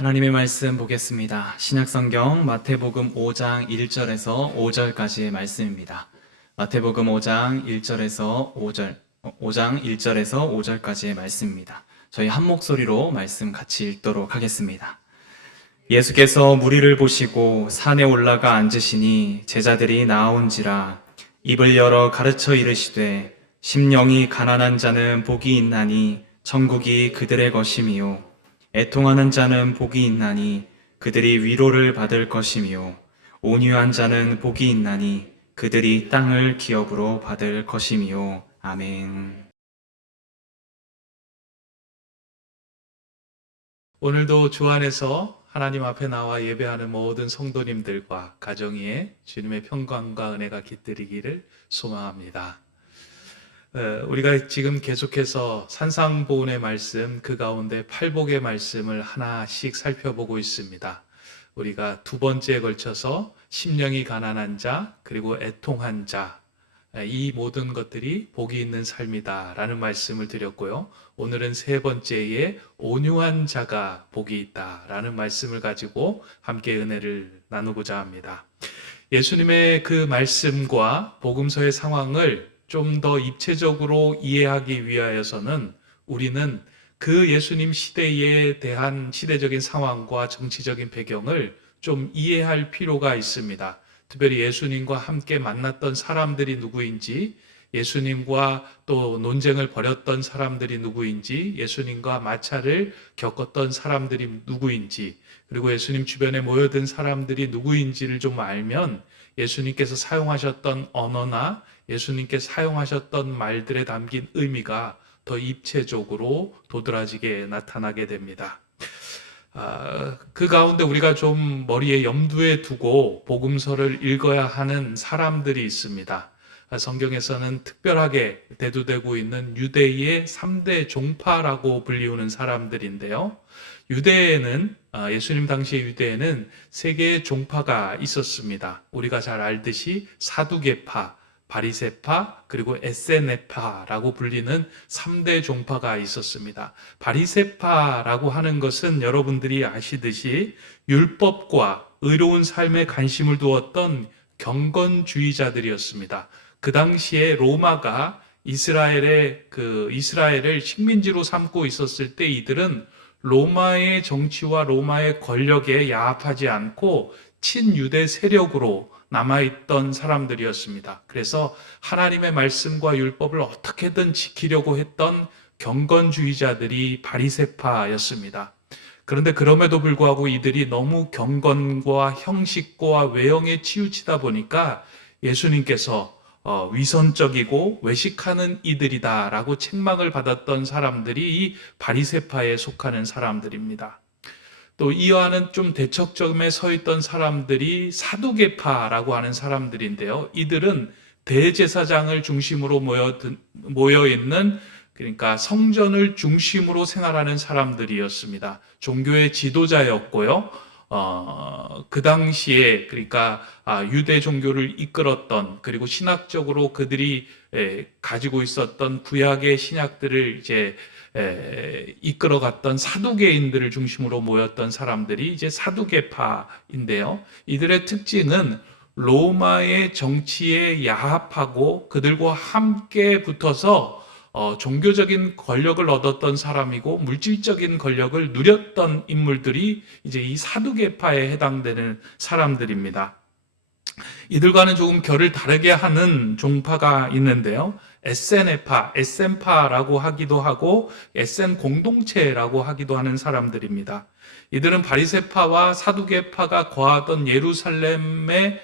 하나님의 말씀 보겠습니다. 신약성경 마태복음 5장 1절에서 5절까지의 말씀입니다. 마태복음 5장 1절에서 5장 1절에서 5절까지의 말씀입니다. 저희 한 목소리로 말씀 같이 읽도록 하겠습니다. 예수께서 무리를 보시고 산에 올라가 앉으시니 제자들이 나아온지라 입을 열어 가르쳐 이르시되 심령이 가난한 자는 복이 있나니 천국이 그들의 것임이요 애통하는 자는 복이 있나니 그들이 위로를 받을 것이며 온유한 자는 복이 있나니 그들이 땅을 기업으로 받을 것이며 아멘. 오늘도 주 안에서 하나님 앞에 나와 예배하는 모든 성도님들과 가정 위에 주님의 평강과 은혜가 깃들이기를 소망합니다. 우리가 지금 계속해서 산상보훈의 말씀, 그 가운데 팔복의 말씀을 하나씩 살펴보고 있습니다. 우리가 두 번째에 걸쳐서 심령이 가난한 자, 그리고 애통한 자, 이 모든 것들이 복이 있는 삶이다라는 말씀을 드렸고요. 오늘은 세 번째에 온유한 자가 복이 있다라는 말씀을 가지고 함께 은혜를 나누고자 합니다. 예수님의 그 말씀과 복음서의 상황을 좀 더 입체적으로 이해하기 위하여서는 우리는 그 예수님 시대에 대한 시대적인 상황과 정치적인 배경을 좀 이해할 필요가 있습니다. 특별히 예수님과 함께 만났던 사람들이 누구인지, 예수님과 또 논쟁을 벌였던 사람들이 누구인지, 예수님과 마찰을 겪었던 사람들이 누구인지, 그리고 예수님 주변에 모여든 사람들이 누구인지를 좀 알면 예수님께서 사용하셨던 언어나 예수님께서 사용하셨던 말들에 담긴 의미가 더 입체적으로 도드라지게 나타나게 됩니다. 그 가운데 우리가 좀 머리에 염두에 두고 복음서를 읽어야 하는 사람들이 있습니다. 성경에서는 특별하게 대두되고 있는 유대의 3대 종파라고 불리우는 사람들인데요. 유대에는 예수님 당시의 유대에는 세 개의 종파가 있었습니다. 우리가 잘 알듯이 사두개파, 바리새파, 그리고 에세네파라고 불리는 3대 종파가 있었습니다. 바리새파라고 하는 것은 여러분들이 아시듯이 율법과 의로운 삶에 관심을 두었던 경건주의자들이었습니다. 그 당시에 로마가 이스라엘을 식민지로 삼고 있었을 때 이들은 로마의 정치와 로마의 권력에 야합하지 않고 친유대 세력으로 남아있던 사람들이었습니다. 그래서 하나님의 말씀과 율법을 어떻게든 지키려고 했던 경건주의자들이 바리새파였습니다. 그런데 그럼에도 불구하고 이들이 너무 경건과 형식과 외형에 치우치다 보니까 예수님께서 위선적이고 외식하는 이들이다라고 책망을 받았던 사람들이 이 바리새파에 속하는 사람들입니다. 또 이와는 좀 대척점에 서 있던 사람들이 사두개파라고 하는 사람들인데요. 이들은 대제사장을 중심으로 모여 있는, 그러니까 성전을 중심으로 생활하는 사람들이었습니다. 종교의 지도자였고요. 그 당시에 그러니까 유대 종교를 이끌었던, 그리고 신학적으로 그들이 가지고 있었던 구약의 신약들을 이제 이끌어갔던 사두개인들을 중심으로 모였던 사람들이 이제 사두개파인데요. 이들의 특징은 로마의 정치에 야합하고 그들과 함께 붙어서 종교적인 권력을 얻었던 사람이고 물질적인 권력을 누렸던 인물들이 이제 이 사두개파에 해당되는 사람들입니다. 이들과는 조금 결을 다르게 하는 종파가 있는데요. 에센파라고 하기도 하고 에센 공동체라고 하기도 하는 사람들입니다. 이들은 바리새파와 사두개파가 거하던 예루살렘에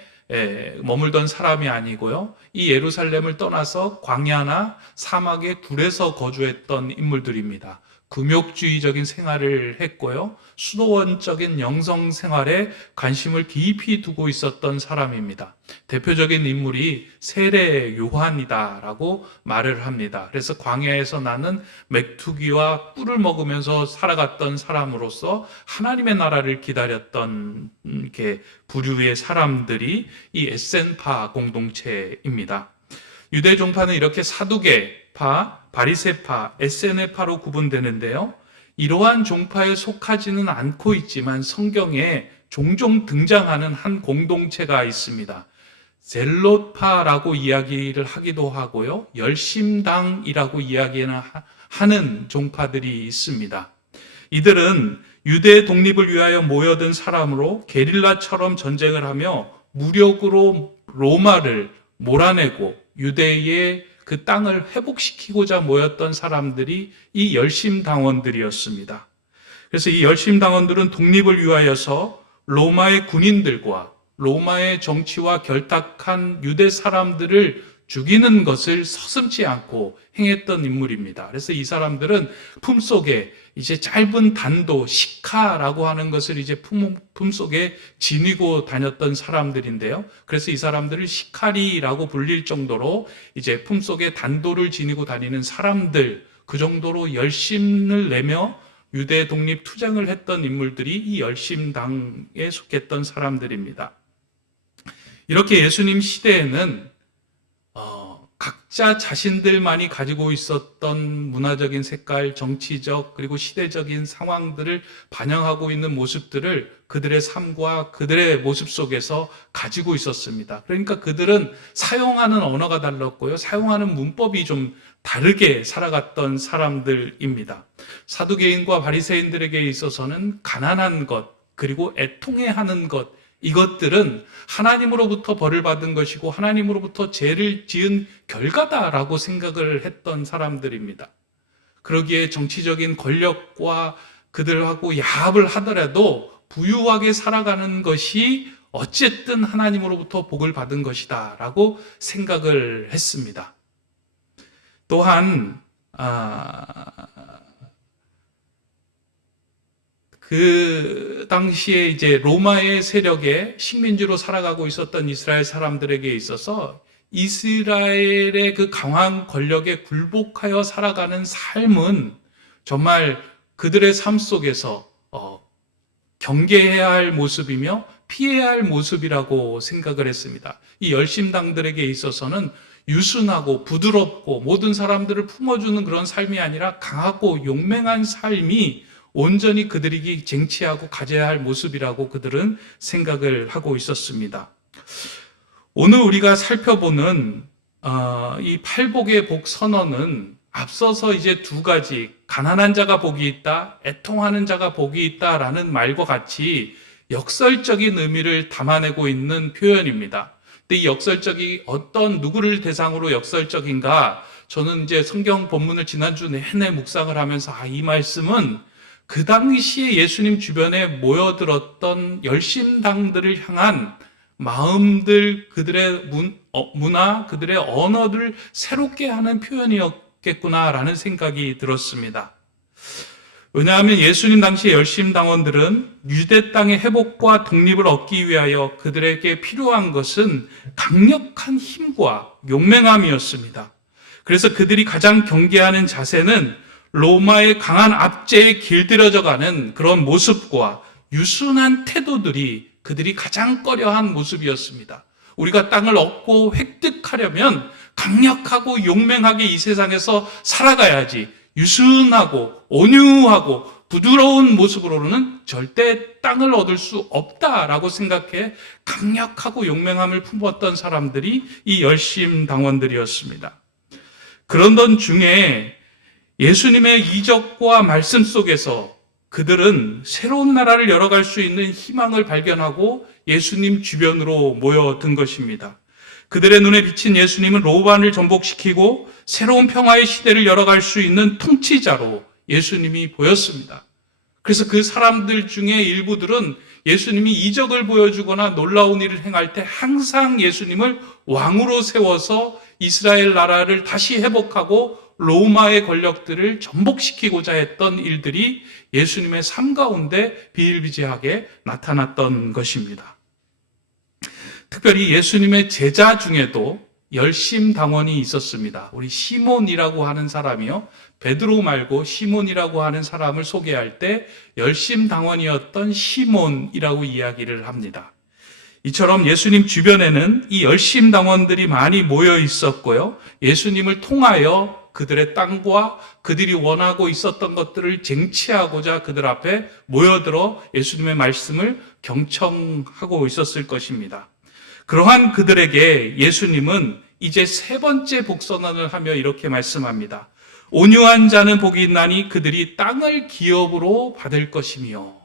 머물던 사람이 아니고요. 이 예루살렘을 떠나서 광야나 사막의 굴에서 거주했던 인물들입니다. 금욕주의적인 생활을 했고요. 수도원적인 영성 생활에 관심을 깊이 두고 있었던 사람입니다. 대표적인 인물이 세례 요한이다라고 말을 합니다. 그래서 광야에서 나는 메뚜기와 꿀을 먹으면서 살아갔던 사람으로서 하나님의 나라를 기다렸던 이렇게 부류의 사람들이 이 에센파 공동체입니다. 유대 종파는 이렇게 사두개파, 바리새파, 에세네파로 구분되는데요. 이러한 종파에 속하지는 않고 있지만 성경에 종종 등장하는 한 공동체가 있습니다. 젤롯파라고 이야기를 하기도 하고요. 열심당이라고 하는 종파들이 있습니다. 이들은 유대 독립을 위하여 모여든 사람으로 게릴라처럼 전쟁을 하며 무력으로 로마를 몰아내고 유대의 그 땅을 회복시키고자 모였던 사람들이 이 열심당원들이었습니다. 그래서 이 열심당원들은 독립을 위하여서 로마의 군인들과 로마의 정치와 결탁한 유대 사람들을 죽이는 것을 서슴지 않고 행했던 인물입니다. 그래서 이 사람들은 품속에 이제 짧은 단도, 시카라고 하는 것을 이제 품속에 지니고 다녔던 사람들인데요. 그래서 이 사람들을 시카리라고 불릴 정도로 이제 품속에 단도를 지니고 다니는 사람들, 그 정도로 열심을 내며 유대 독립 투쟁을 했던 인물들이 이 열심당에 속했던 사람들입니다. 이렇게 예수님 시대에는 각자 자신들만이 가지고 있었던 문화적인 색깔, 정치적 그리고 시대적인 상황들을 반영하고 있는 모습들을 그들의 삶과 그들의 모습 속에서 가지고 있었습니다. 그러니까 그들은 사용하는 언어가 달랐고요. 사용하는 문법이 좀 다르게 살아갔던 사람들입니다. 사두개인과 바리새인들에게 있어서는 가난한 것, 그리고 애통해하는 것, 이것들은 하나님으로부터 벌을 받은 것이고 하나님으로부터 죄를 지은 결과다라고 생각을 했던 사람들입니다. 그러기에 정치적인 권력과 그들하고 야합을 하더라도 부유하게 살아가는 것이 어쨌든 하나님으로부터 복을 받은 것이다 라고 생각을 했습니다. 또한 그 당시에 이제 로마의 세력에 식민지로 살아가고 있었던 이스라엘 사람들에게 있어서 이스라엘의 그 강한 권력에 굴복하여 살아가는 삶은 정말 그들의 삶 속에서 경계해야 할 모습이며 피해야 할 모습이라고 생각을 했습니다. 이 열심당들에게 있어서는 유순하고 부드럽고 모든 사람들을 품어주는 그런 삶이 아니라 강하고 용맹한 삶이 온전히 그들이 쟁취하고 가져야 할 모습이라고 그들은 생각을 하고 있었습니다. 오늘 우리가 살펴보는 이 팔복의 복 선언은 앞서서 이제 두 가지, 가난한 자가 복이 있다, 애통하는 자가 복이 있다라는 말과 같이 역설적인 의미를 담아내고 있는 표현입니다. 근데 이 역설적이 어떤 누구를 대상으로 역설적인가? 저는 이제 성경 본문을 지난주 내내 묵상을 하면서 이 말씀은 그 당시에 예수님 주변에 모여들었던 열심당들을 향한 마음들, 그들의 문화, 그들의 언어를 새롭게 하는 표현이었겠구나라는 생각이 들었습니다. 왜냐하면 예수님 당시의 열심당원들은 유대 땅의 회복과 독립을 얻기 위하여 그들에게 필요한 것은 강력한 힘과 용맹함이었습니다. 그래서 그들이 가장 경계하는 자세는 로마의 강한 압제에 길들여져가는 그런 모습과 유순한 태도들이 그들이 가장 꺼려한 모습이었습니다. 우리가 땅을 얻고 획득하려면 강력하고 용맹하게 이 세상에서 살아가야지 유순하고 온유하고 부드러운 모습으로는 절대 땅을 얻을 수 없다라고 생각해 강력하고 용맹함을 품었던 사람들이 이 열심당원들이었습니다. 그런 중에 예수님의 이적과 말씀 속에서 그들은 새로운 나라를 열어갈 수 있는 희망을 발견하고 예수님 주변으로 모여든 것입니다. 그들의 눈에 비친 예수님은 로반을 전복시키고 새로운 평화의 시대를 열어갈 수 있는 통치자로 예수님이 보였습니다. 그래서 그 사람들 중에 일부들은 예수님이 이적을 보여주거나 놀라운 일을 행할 때 항상 예수님을 왕으로 세워서 이스라엘 나라를 다시 회복하고 로마의 권력들을 전복시키고자 했던 일들이 예수님의 삶 가운데 비일비재하게 나타났던 것입니다. 특별히 예수님의 제자 중에도 열심당원이 있었습니다. 우리 시몬이라고 하는 사람이요, 베드로 말고 시몬이라고 하는 사람을 소개할 때 열심당원이었던 시몬이라고 이야기를 합니다. 이처럼 예수님 주변에는 이 열심당원들이 많이 모여 있었고요, 예수님을 통하여 그들의 땅과 그들이 원하고 있었던 것들을 쟁취하고자 그들 앞에 모여들어 예수님의 말씀을 경청하고 있었을 것입니다. 그러한 그들에게 예수님은 이제 세 번째 복선언을 하며 이렇게 말씀합니다. 온유한 자는 복이 있나니 그들이 땅을 기업으로 받을 것이며.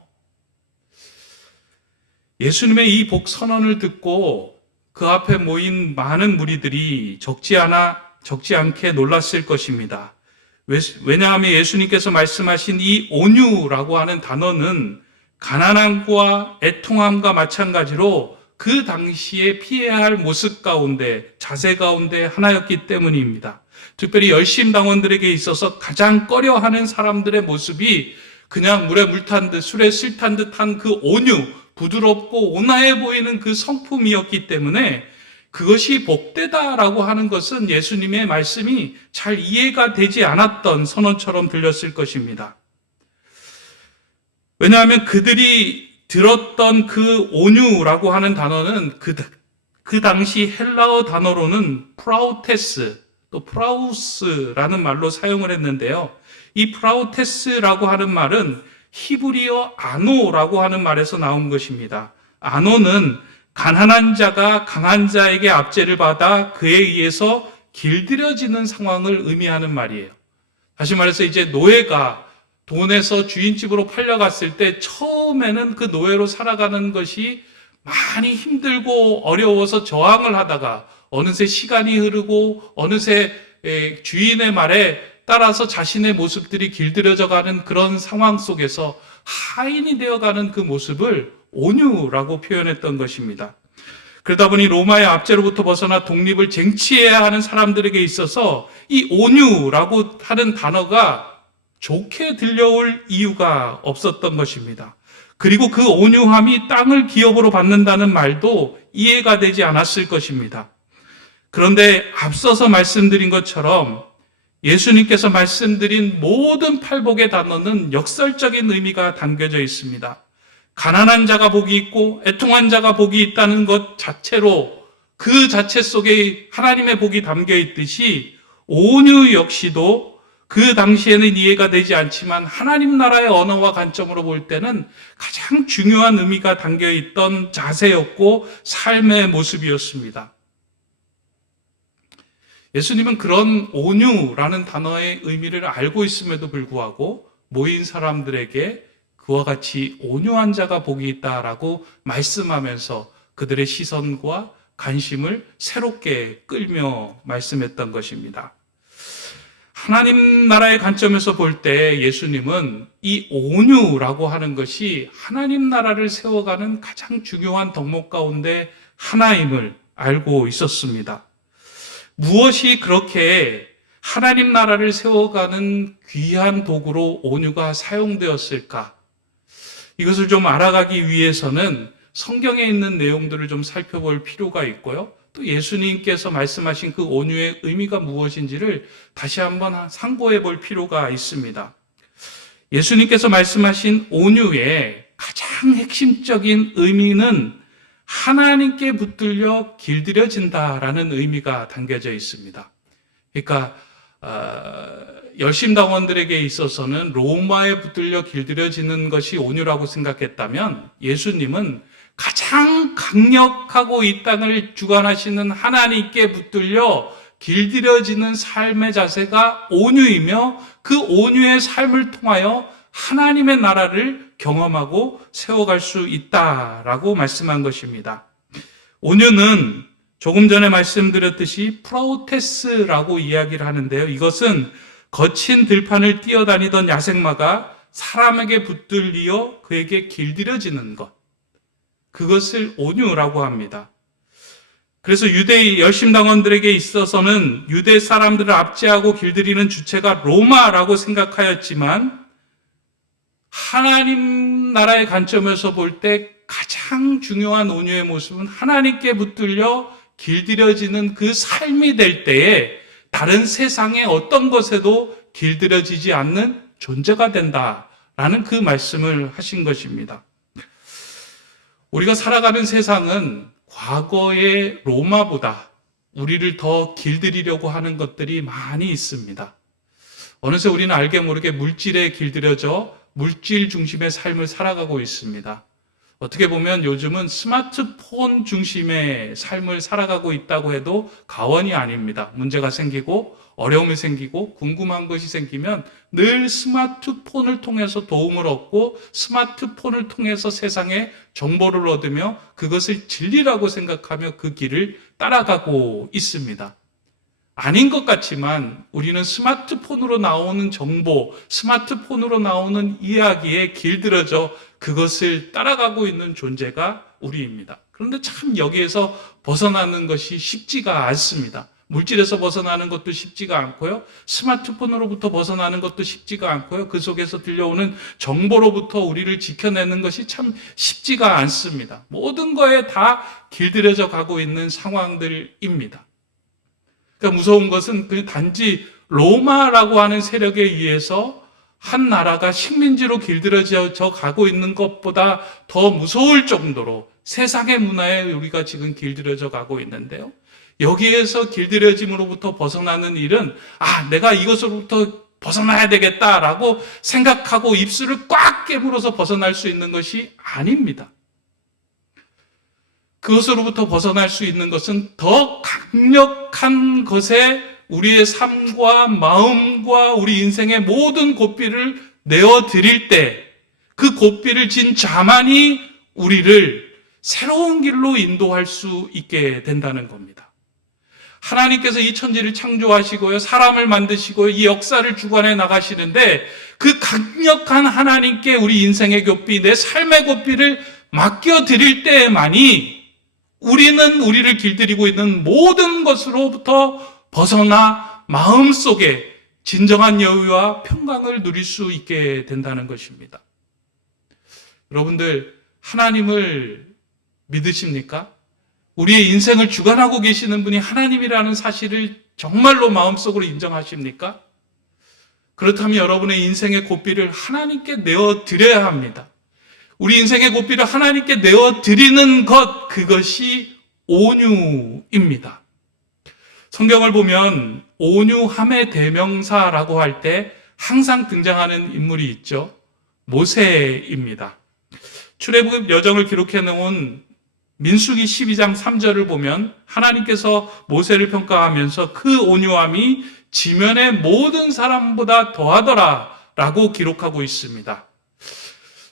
예수님의 이 복선언을 듣고 그 앞에 모인 많은 무리들이 적지 않게 놀랐을 것입니다. 왜냐하면 예수님께서 말씀하신 이 온유라고 하는 단어는 가난함과 애통함과 마찬가지로 그 당시에 피해야 할 모습 가운데, 자세 가운데 하나였기 때문입니다. 특별히 열심당원들에게 있어서 가장 꺼려하는 사람들의 모습이 그냥 물에 물 탄 듯, 술에 실 탄 듯한 그 온유, 부드럽고 온화해 보이는 그 성품이었기 때문에 그것이 복되다라고 하는 것은 예수님의 말씀이 잘 이해가 되지 않았던 선언처럼 들렸을 것입니다. 왜냐하면 그들이 들었던 그 온유라고 하는 단어는 그 당시 헬라어 단어로는 프라우테스, 또 프라우스라는 말로 사용을 했는데요. 이 프라우테스라고 하는 말은 히브리어 아노라고 하는 말에서 나온 것입니다. 아노는 가난한 자가 강한 자에게 압제를 받아 그에 의해서 길들여지는 상황을 의미하는 말이에요. 다시 말해서 이제 노예가 돈에서 주인집으로 팔려갔을 때 처음에는 그 노예로 살아가는 것이 많이 힘들고 어려워서 저항을 하다가 어느새 시간이 흐르고 어느새 주인의 말에 따라서 자신의 모습들이 길들여져 가는 그런 상황 속에서 하인이 되어가는 그 모습을 온유라고 표현했던 것입니다. 그러다 보니 로마의 압제로부터 벗어나 독립을 쟁취해야 하는 사람들에게 있어서 이 온유라고 하는 단어가 좋게 들려올 이유가 없었던 것입니다. 그리고 그 온유함이 땅을 기업으로 받는다는 말도 이해가 되지 않았을 것입니다. 그런데 앞서서 말씀드린 것처럼 예수님께서 말씀드린 모든 팔복의 단어는 역설적인 의미가 담겨져 있습니다. 가난한 자가 복이 있고 애통한 자가 복이 있다는 것 자체로 그 자체 속에 하나님의 복이 담겨 있듯이 온유 역시도 그 당시에는 이해가 되지 않지만 하나님 나라의 언어와 관점으로 볼 때는 가장 중요한 의미가 담겨 있던 자세였고 삶의 모습이었습니다. 예수님은 그런 온유라는 단어의 의미를 알고 있음에도 불구하고 모인 사람들에게 그와 같이 온유한 자가 복이 있다라고 말씀하면서 그들의 시선과 관심을 새롭게 끌며 말씀했던 것입니다. 하나님 나라의 관점에서 볼 때 예수님은 이 온유라고 하는 것이 하나님 나라를 세워가는 가장 중요한 덕목 가운데 하나임을 알고 있었습니다. 무엇이 그렇게 하나님 나라를 세워가는 귀한 도구로 온유가 사용되었을까? 이것을 좀 알아가기 위해서는 성경에 있는 내용들을 좀 살펴볼 필요가 있고요. 또 예수님께서 말씀하신 그 온유의 의미가 무엇인지를 다시 한번 상고해 볼 필요가 있습니다. 예수님께서 말씀하신 온유의 가장 핵심적인 의미는 하나님께 붙들려 길들여진다라는 의미가 담겨져 있습니다. 그러니까 열심당원들에게 있어서는 로마에 붙들려 길들여지는 것이 온유라고 생각했다면 예수님은 가장 강력하고 이 땅을 주관하시는 하나님께 붙들려 길들여지는 삶의 자세가 온유이며 그 온유의 삶을 통하여 하나님의 나라를 경험하고 세워갈 수 있다라고 말씀한 것입니다. 온유는 조금 전에 말씀드렸듯이 프라우테스라고 이야기를 하는데요. 이것은 거친 들판을 뛰어다니던 야생마가 사람에게 붙들려 그에게 길들여지는 것. 그것을 온유라고 합니다. 그래서 유대 열심당원들에게 있어서는 유대 사람들을 압제하고 길들이는 주체가 로마라고 생각하였지만 하나님 나라의 관점에서 볼 때 가장 중요한 온유의 모습은 하나님께 붙들려 길들여지는 그 삶이 될 때에 다른 세상의 어떤 것에도 길들여지지 않는 존재가 된다라는 그 말씀을 하신 것입니다. 우리가 살아가는 세상은 과거의 로마보다 우리를 더 길들이려고 하는 것들이 많이 있습니다. 어느새 우리는 알게 모르게 물질에 길들여져 물질 중심의 삶을 살아가고 있습니다. 어떻게 보면 요즘은 스마트폰 중심의 삶을 살아가고 있다고 해도 과언이 아닙니다. 문제가 생기고 어려움이 생기고 궁금한 것이 생기면 늘 스마트폰을 통해서 도움을 얻고 스마트폰을 통해서 세상에 정보를 얻으며 그것을 진리라고 생각하며 그 길을 따라가고 있습니다. 아닌 것 같지만 우리는 스마트폰으로 나오는 정보, 스마트폰으로 나오는 이야기에 길들여져 그것을 따라가고 있는 존재가 우리입니다. 그런데 참 여기에서 벗어나는 것이 쉽지가 않습니다. 물질에서 벗어나는 것도 쉽지가 않고요. 스마트폰으로부터 벗어나는 것도 쉽지가 않고요. 그 속에서 들려오는 정보로부터 우리를 지켜내는 것이 참 쉽지가 않습니다. 모든 거에 다 길들여져 가고 있는 상황들입니다. 그러니까 무서운 것은 그 단지 로마라고 하는 세력에 의해서 한 나라가 식민지로 길들여져 가고 있는 것보다 더 무서울 정도로 세상의 문화에 우리가 지금 길들여져 가고 있는데요. 여기에서 길들여짐으로부터 벗어나는 일은 내가 이것으로부터 벗어나야 되겠다라고 생각하고 입술을 꽉 깨물어서 벗어날 수 있는 것이 아닙니다. 그것으로부터 벗어날 수 있는 것은 더 강력한 것에 우리의 삶과 마음과 우리 인생의 모든 고삐를 내어드릴 때 그 고삐를 진 자만이 우리를 새로운 길로 인도할 수 있게 된다는 겁니다. 하나님께서 이 천지를 창조하시고요, 사람을 만드시고요, 이 역사를 주관해 나가시는데 그 강력한 하나님께 우리 인생의 고삐, 내 삶의 고삐를 맡겨드릴 때만이 우리는 우리를 길들이고 있는 모든 것으로부터 벗어나 마음속에 진정한 여유와 평강을 누릴 수 있게 된다는 것입니다. 여러분들, 하나님을 믿으십니까? 우리의 인생을 주관하고 계시는 분이 하나님이라는 사실을 정말로 마음속으로 인정하십니까? 그렇다면 여러분의 인생의 고삐를 하나님께 내어드려야 합니다. 우리 인생의 고삐를 하나님께 내어드리는 것, 그것이 온유입니다. 성경을 보면 온유함의 대명사라고 할 때 항상 등장하는 인물이 있죠. 모세입니다. 출애굽 여정을 기록해 놓은 민수기 12장 3절을 보면 하나님께서 모세를 평가하면서 그 온유함이 지면의 모든 사람보다 더하더라 라고 기록하고 있습니다.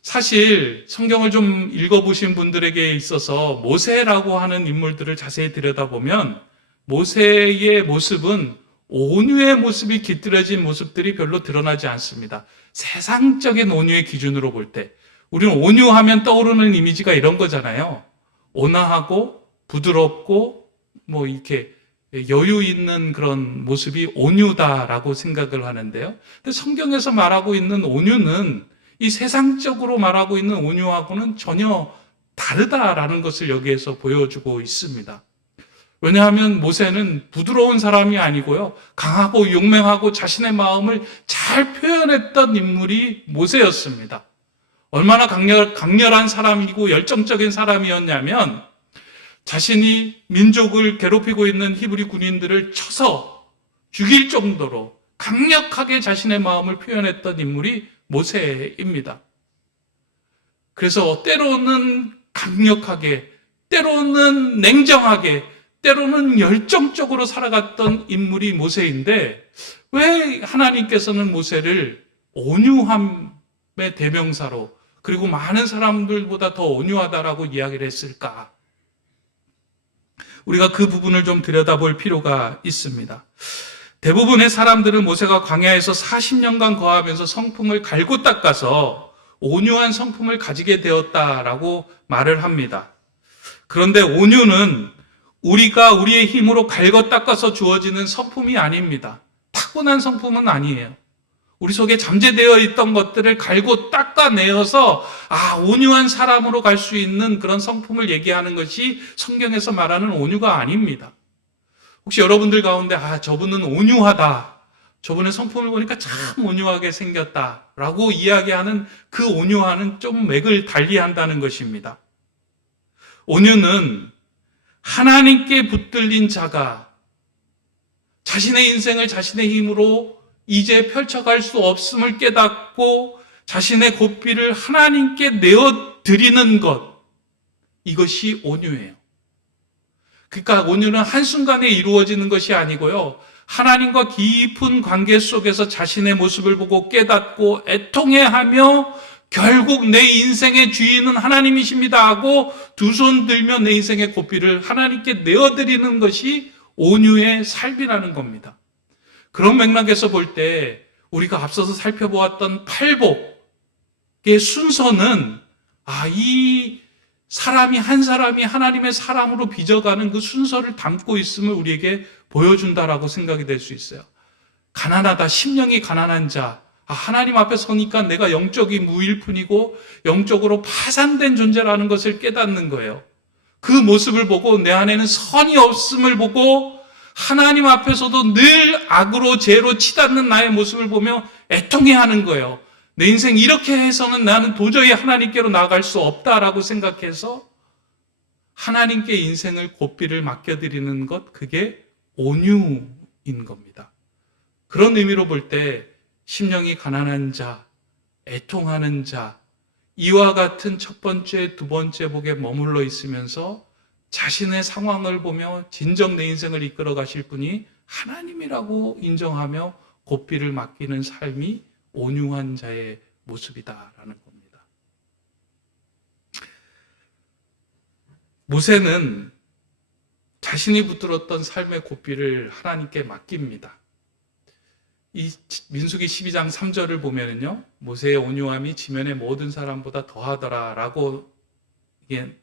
사실 성경을 좀 읽어보신 분들에게 있어서 모세라고 하는 인물들을 자세히 들여다보면 모세의 모습은 온유의 모습이 깃들여진 모습들이 별로 드러나지 않습니다. 세상적인 온유의 기준으로 볼 때 우리는 온유하면 떠오르는 이미지가 이런 거잖아요. 온화하고 부드럽고 이렇게 여유 있는 그런 모습이 온유다라고 생각을 하는데요. 근데 성경에서 말하고 있는 온유는 이 세상적으로 말하고 있는 온유하고는 전혀 다르다라는 것을 여기에서 보여주고 있습니다. 왜냐하면 모세는 부드러운 사람이 아니고요, 강하고 용맹하고 자신의 마음을 잘 표현했던 인물이 모세였습니다. 얼마나 강렬한 사람이고 열정적인 사람이었냐면 자신이 민족을 괴롭히고 있는 히브리 군인들을 쳐서 죽일 정도로 강력하게 자신의 마음을 표현했던 인물이 모세입니다. 그래서 때로는 강력하게, 때로는 냉정하게, 때로는 열정적으로 살아갔던 인물이 모세인데 왜 하나님께서는 모세를 온유함의 대명사로 그리고 많은 사람들보다 더 온유하다라고 이야기를 했을까? 우리가 그 부분을 좀 들여다볼 필요가 있습니다. 대부분의 사람들은 모세가 광야에서 40년간 거하면서 성품을 갈고 닦아서 온유한 성품을 가지게 되었다라고 말을 합니다. 그런데 온유는 우리가 우리의 힘으로 갈고 닦아서 주어지는 성품이 아닙니다. 타고난 성품은 아니에요. 우리 속에 잠재되어 있던 것들을 갈고 닦아내어서 온유한 사람으로 갈 수 있는 그런 성품을 얘기하는 것이 성경에서 말하는 온유가 아닙니다. 혹시 여러분들 가운데 저분은 온유하다, 저분의 성품을 보니까 참 온유하게 생겼다라고 이야기하는 그 온유와는 좀 맥을 달리한다는 것입니다. 온유는 하나님께 붙들린 자가 자신의 인생을 자신의 힘으로 이제 펼쳐갈 수 없음을 깨닫고 자신의 고삐를 하나님께 내어드리는 것, 이것이 온유예요. 그러니까 온유는 한순간에 이루어지는 것이 아니고요, 하나님과 깊은 관계 속에서 자신의 모습을 보고 깨닫고 애통해하며 결국 내 인생의 주인은 하나님이십니다 하고 두 손 들며 내 인생의 고삐를 하나님께 내어드리는 것이 온유의 삶이라는 겁니다. 그런 맥락에서 볼 때 우리가 앞서서 살펴보았던 팔복의 순서는 이 사람이 한 사람이 하나님의 사람으로 빚어가는 그 순서를 담고 있음을 우리에게 보여준다라고 생각이 될 수 있어요. 가난하다, 심령이 가난한 자, 하나님 앞에 서니까 내가 영적이 무일 뿐이고 영적으로 파산된 존재라는 것을 깨닫는 거예요. 그 모습을 보고 내 안에는 선이 없음을 보고 하나님 앞에서도 늘 악으로 죄로 치닫는 나의 모습을 보며 애통해하는 거예요. 내 인생 이렇게 해서는 나는 도저히 하나님께로 나아갈 수 없다라고 생각해서 하나님께 인생을 고삐를 맡겨드리는 것, 그게 온유인 겁니다. 그런 의미로 볼 때 심령이 가난한 자, 애통하는 자, 이와 같은 첫 번째, 두 번째 복에 머물러 있으면서 자신의 상황을 보며 진정 내 인생을 이끌어 가실 분이 하나님이라고 인정하며 고삐를 맡기는 삶이 온유한 자의 모습이다라는 겁니다. 모세는 자신이 붙들었던 삶의 고삐를 하나님께 맡깁니다. 이 민수기 12장 3절을 보면은요, 모세의 온유함이 지면의 모든 사람보다 더하더라라고 이게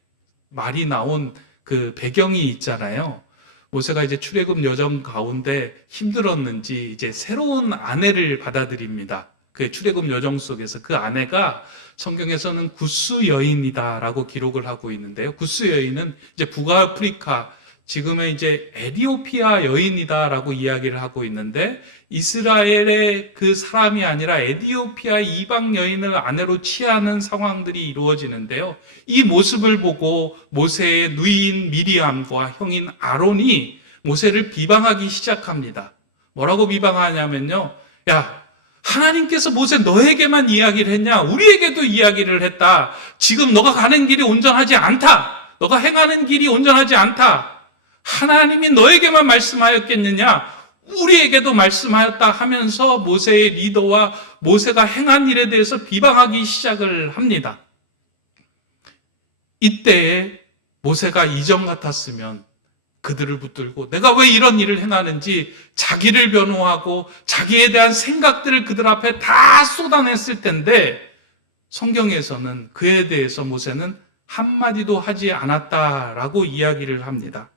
말이 나온 그 배경이 있잖아요. 모세가 이제 출애굽 여정 가운데 힘들었는지 이제 새로운 아내를 받아들입니다. 그 출애굽 여정 속에서 그 아내가 성경에서는 구스 여인이다라고 기록을 하고 있는데요. 구스 여인은 이제 북아프리카, 지금의 이제 에디오피아 여인이다라고 이야기를 하고 있는데, 이스라엘의 그 사람이 아니라 에디오피아 이방 여인을 아내로 취하는 상황들이 이루어지는데요. 이 모습을 보고 모세의 누이인 미리암과 형인 아론이 모세를 비방하기 시작합니다. 뭐라고 비방하냐면요, 야, 하나님께서 모세 너에게만 이야기를 했냐? 우리에게도 이야기를 했다. 지금 너가 가는 길이 온전하지 않다. 너가 행하는 길이 온전하지 않다. 하나님이 너에게만 말씀하였겠느냐? 우리에게도 말씀하였다 하면서 모세의 리더와 모세가 행한 일에 대해서 비방하기 시작을 합니다. 이때에 모세가 이전 같았으면 그들을 붙들고 내가 왜 이런 일을 행하는지 자기를 변호하고 자기에 대한 생각들을 그들 앞에 다 쏟아냈을 텐데, 성경에서는 그에 대해서 모세는 한마디도 하지 않았다라고 이야기를 합니다.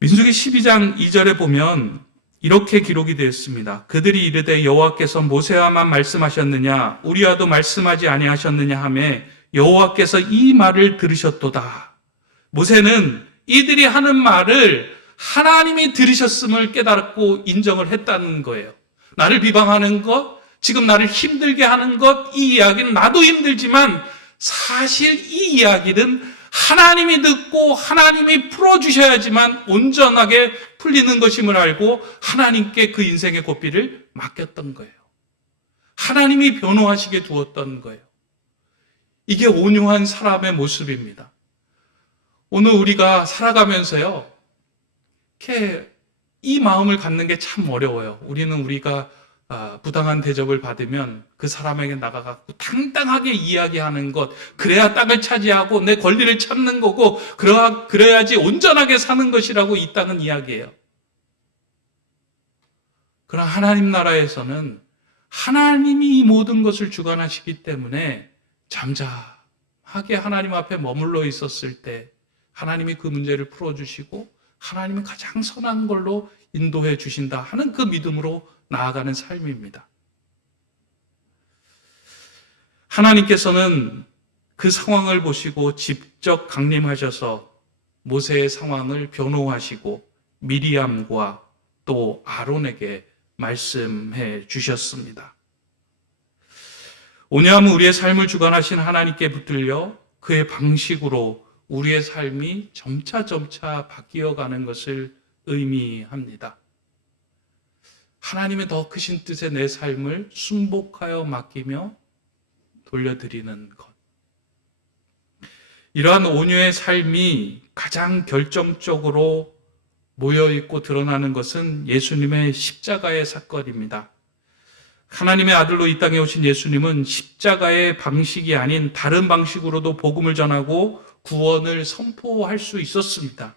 민수기 12장 2절에 보면 이렇게 기록이 되어 있습니다. 그들이 이르되 여호와께서 모세와만 말씀하셨느냐 우리와도 말씀하지 아니하셨느냐 하며 여호와께서 이 말을 들으셨도다. 모세는 이들이 하는 말을 하나님이 들으셨음을 깨달았고 인정을 했다는 거예요. 나를 비방하는 것, 지금 나를 힘들게 하는 것, 이 이야기는 나도 힘들지만 사실 이 이야기는 하나님이 듣고 하나님이 풀어주셔야지만 온전하게 풀리는 것임을 알고 하나님께 그 인생의 고삐를 맡겼던 거예요. 하나님이 변호하시게 두었던 거예요. 이게 온유한 사람의 모습입니다. 오늘 우리가 살아가면서요, 이렇게 이 마음을 갖는 게 참 어려워요. 우리가 부당한 대접을 받으면 그 사람에게 나가갖고 당당하게 이야기하는 것, 그래야 땅을 차지하고 내 권리를 찾는 거고 그래야지 온전하게 사는 것이라고 이 땅은 이야기해요. 그러나 하나님 나라에서는 하나님이 이 모든 것을 주관하시기 때문에 잠잠하게 하나님 앞에 머물러 있었을 때 하나님이 그 문제를 풀어주시고 하나님이 가장 선한 걸로 인도해 주신다 하는 그 믿음으로 나아가는 삶입니다. 하나님께서는 그 상황을 보시고 직접 강림하셔서 모세의 상황을 변호하시고 미리암과 또 아론에게 말씀해 주셨습니다. 온유함은 우리의 삶을 주관하신 하나님께 붙들려 그의 방식으로 우리의 삶이 점차 바뀌어가는 것을 의미합니다. 하나님의 더 크신 뜻에 내 삶을 순복하여 맡기며 돌려드리는 것. 이러한 온유의 삶이 가장 결정적으로 모여있고 드러나는 것은 예수님의 십자가의 사건입니다. 하나님의 아들로 이 땅에 오신 예수님은 십자가의 방식이 아닌 다른 방식으로도 복음을 전하고 구원을 선포할 수 있었습니다.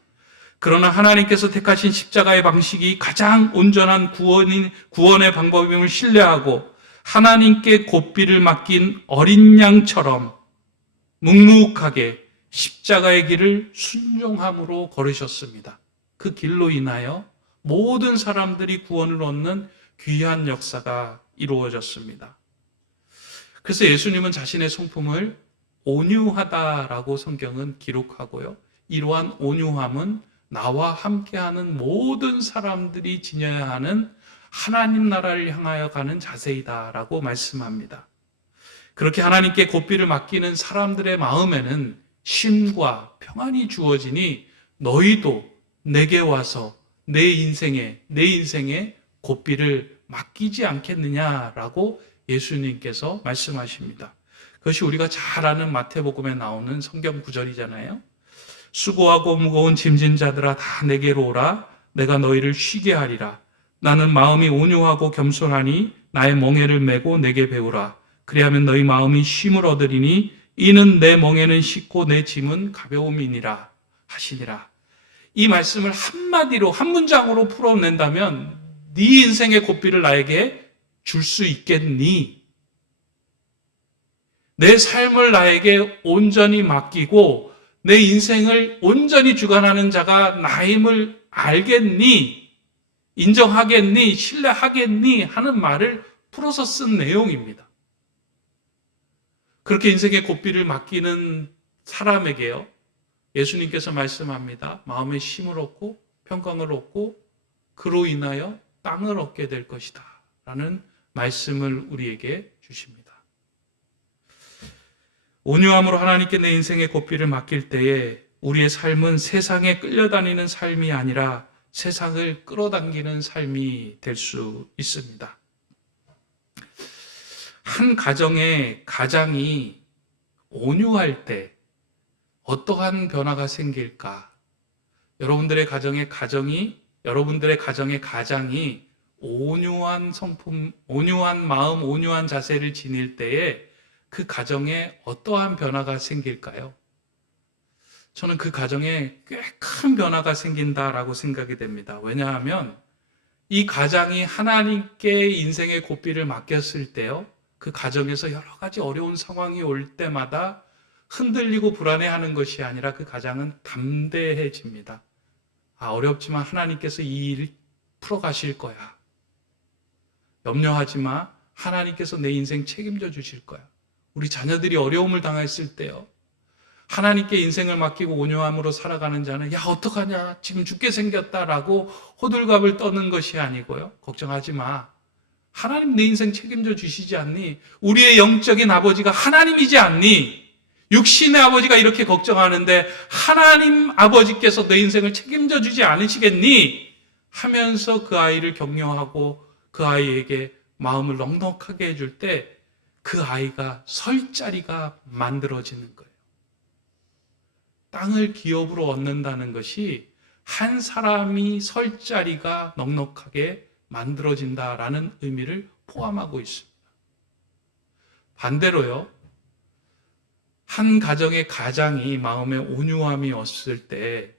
그러나 하나님께서 택하신 십자가의 방식이 가장 온전한 구원의 방법임을 신뢰하고 하나님께 고삐를 맡긴 어린 양처럼 묵묵하게 십자가의 길을 순종함으로 걸으셨습니다. 그 길로 인하여 모든 사람들이 구원을 얻는 귀한 역사가 이루어졌습니다. 그래서 예수님은 자신의 성품을 온유하다라고 성경은 기록하고요. 이러한 온유함은 나와 함께하는 모든 사람들이 지녀야 하는 하나님 나라를 향하여 가는 자세이다라고 말씀합니다. 그렇게 하나님께 고삐를 맡기는 사람들의 마음에는 쉼과 평안이 주어지니 너희도 내게 와서 내 인생에 고삐를 맡기지 않겠느냐라고 예수님께서 말씀하십니다. 그것이 우리가 잘 아는 마태복음에 나오는 성경 구절이잖아요. 수고하고 무거운 짐진 자들아 다 내게로 오라. 내가 너희를 쉬게 하리라. 나는 마음이 온유하고 겸손하니 나의 멍에를 메고 내게 배우라. 그리하면 너희 마음이 쉼을 얻으리니 이는 내 멍에는 쉽고 내 짐은 가벼움이니라 하시니라. 이 말씀을 한마디로 한 문장으로 풀어낸다면 네 인생의 고삐를 나에게 줄 수 있겠니? 내 삶을 나에게 온전히 맡기고 내 인생을 온전히 주관하는 자가 나임을 알겠니? 인정하겠니? 신뢰하겠니? 하는 말을 풀어서 쓴 내용입니다. 그렇게 인생의 고삐를 맡기는 사람에게요, 예수님께서 말씀합니다. 마음의 쉼을 얻고 평강을 얻고 그로 인하여 땅을 얻게 될 것이다 라는 말씀을 우리에게 주십니다. 온유함으로 하나님께 내 인생의 고삐를 맡길 때에 우리의 삶은 세상에 끌려다니는 삶이 아니라 세상을 끌어당기는 삶이 될 수 있습니다. 한 가정의 가장이 온유할 때 어떠한 변화가 생길까? 여러분들의 가정의 가장이 온유한 성품, 온유한 마음, 온유한 자세를 지닐 때에 그 가정에 어떠한 변화가 생길까요? 저는 그 가정에 꽤 큰 변화가 생긴다라고 생각이 됩니다. 왜냐하면 이 가장이 하나님께 인생의 고삐를 맡겼을 때요, 그 가정에서 여러 가지 어려운 상황이 올 때마다 흔들리고 불안해하는 것이 아니라 그 가장은 담대해집니다. 어렵지만 하나님께서 이 일 풀어가실 거야. 염려하지 마. 하나님께서 내 인생 책임져 주실 거야. 우리 자녀들이 어려움을 당했을 때요, 하나님께 인생을 맡기고 온유함으로 살아가는 자는 야 어떡하냐 지금 죽게 생겼다라고 호들갑을 떠는 것이 아니고요, 걱정하지 마. 하나님 내 인생 책임져 주시지 않니? 우리의 영적인 아버지가 하나님이지 않니? 육신의 아버지가 이렇게 걱정하는데 하나님 아버지께서 내 인생을 책임져 주지 않으시겠니? 하면서 그 아이를 격려하고 그 아이에게 마음을 넉넉하게 해줄 때 그 아이가 설 자리가 만들어지는 거예요. 땅을 기업으로 얻는다는 것이 한 사람이 설 자리가 넉넉하게 만들어진다라는 의미를 포함하고 있습니다. 반대로요, 한 가정의 가장이 마음에 온유함이 없을 때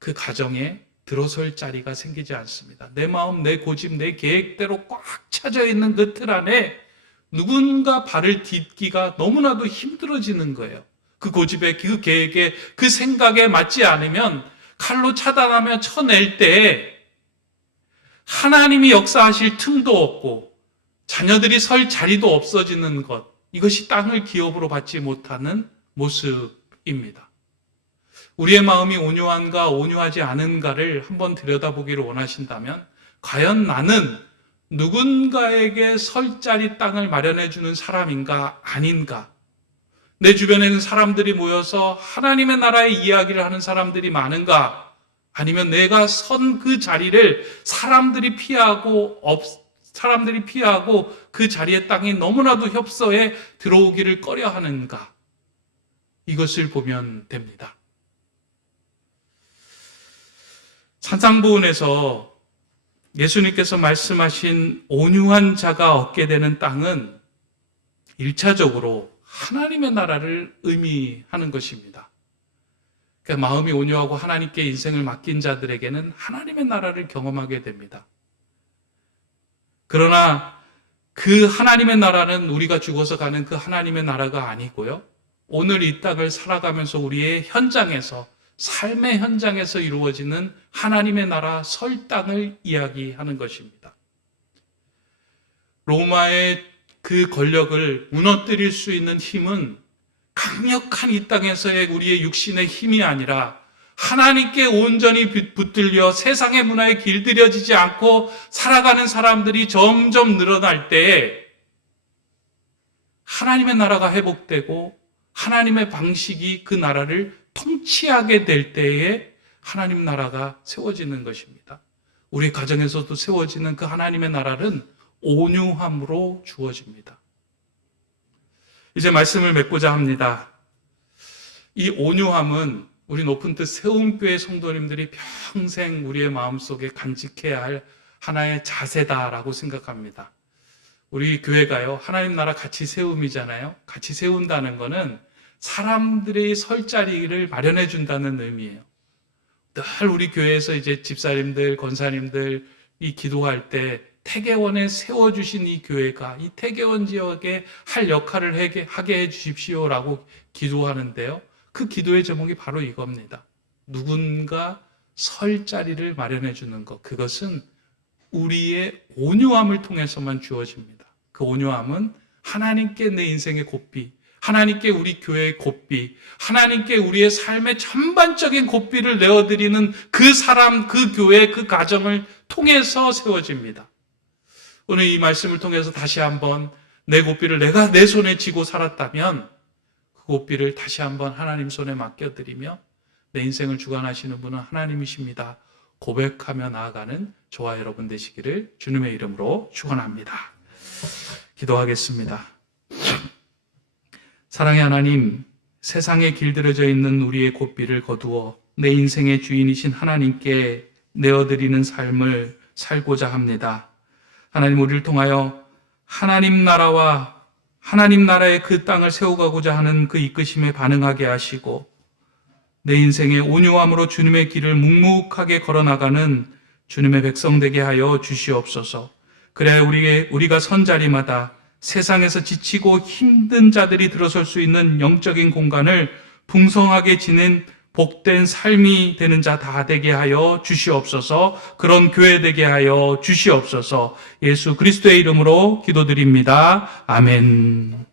그 가정에 들어설 자리가 생기지 않습니다. 내 마음, 내 고집, 내 계획대로 꽉 차져 있는 그 틀 안에 누군가 발을 딛기가 너무나도 힘들어지는 거예요. 그 고집에, 그 계획에, 그 생각에 맞지 않으면 칼로 차단하며 쳐낼 때 하나님이 역사하실 틈도 없고 자녀들이 설 자리도 없어지는 것, 이것이 땅을 기업으로 받지 못하는 모습입니다. 우리의 마음이 온유한가 온유하지 않은가를 한번 들여다보기를 원하신다면 과연 나는 누군가에게 설 자리 땅을 마련해 주는 사람인가 아닌가? 내 주변에는 사람들이 모여서 하나님의 나라의 이야기를 하는 사람들이 많은가 아니면 내가 선 그 자리를 사람들이 피하고 그 자리의 땅이 너무나도 협소해 들어오기를 꺼려 하는가? 이것을 보면 됩니다. 산상보훈에서 예수님께서 말씀하신 온유한 자가 얻게 되는 땅은 1차적으로 하나님의 나라를 의미하는 것입니다. 그러니까 마음이 온유하고 하나님께 인생을 맡긴 자들에게는 하나님의 나라를 경험하게 됩니다. 그러나 그 하나님의 나라는 우리가 죽어서 가는 그 하나님의 나라가 아니고요. 오늘 이 땅을 살아가면서 우리의 현장에서, 삶의 현장에서 이루어지는 하나님의 나라 설 땅을 이야기하는 것입니다. 로마의 그 권력을 무너뜨릴 수 있는 힘은 강력한 이 땅에서의 우리의 육신의 힘이 아니라 하나님께 온전히 붙들려 세상의 문화에 길들여지지 않고 살아가는 사람들이 점점 늘어날 때에 하나님의 나라가 회복되고 하나님의 방식이 그 나라를 통치하게 될 때에 하나님 나라가 세워지는 것입니다. 우리 가정에서도 세워지는 그 하나님의 나라는 온유함으로 주어집니다. 이제 말씀을 맺고자 합니다. 이 온유함은 우리 높은 뜻 세움교회 성도님들이 평생 우리의 마음속에 간직해야 할 하나의 자세다라고 생각합니다. 우리 교회가요, 하나님 나라 같이 세움이잖아요. 같이 세운다는 거는 사람들의 설 자리를 마련해 준다는 의미예요. 늘 우리 교회에서 이제 집사님들, 권사님들이 기도할 때 태계원에 세워주신 이 교회가 이 태계원 지역에 할 역할을 하게 해주십시오라고 기도하는데요. 그 기도의 제목이 바로 이겁니다. 누군가 설 자리를 마련해 주는 것. 그것은 우리의 온유함을 통해서만 주어집니다. 그 온유함은 하나님께 내 인생의 고삐, 하나님께 우리 교회의 고삐, 하나님께 우리의 삶의 전반적인 고삐를 내어드리는 그 사람, 그 교회, 그 가정을 통해서 세워집니다. 오늘 이 말씀을 통해서 다시 한번 내 고삐를 내가 내 손에 쥐고 살았다면 그 고삐를 다시 한번 하나님 손에 맡겨드리며 내 인생을 주관하시는 분은 하나님이십니다. 고백하며 나아가는 저와 여러분 되시기를 주님의 이름으로 축원합니다. 기도하겠습니다. 사랑의 하나님, 세상에 길들여져 있는 우리의 고삐를 거두어 내 인생의 주인이신 하나님께 내어드리는 삶을 살고자 합니다. 하나님, 우리를 통하여 하나님 나라와 하나님 나라의 그 땅을 세워가고자 하는 그 이끄심에 반응하게 하시고 내 인생의 온유함으로 주님의 길을 묵묵하게 걸어나가는 주님의 백성 되게 하여 주시옵소서. 그래야 우리가 선 자리마다 세상에서 지치고 힘든 자들이 들어설 수 있는 영적인 공간을 풍성하게 지닌 복된 삶이 되는 자 다 되게 하여 주시옵소서. 그런 교회 되게 하여 주시옵소서. 예수 그리스도의 이름으로 기도드립니다. 아멘.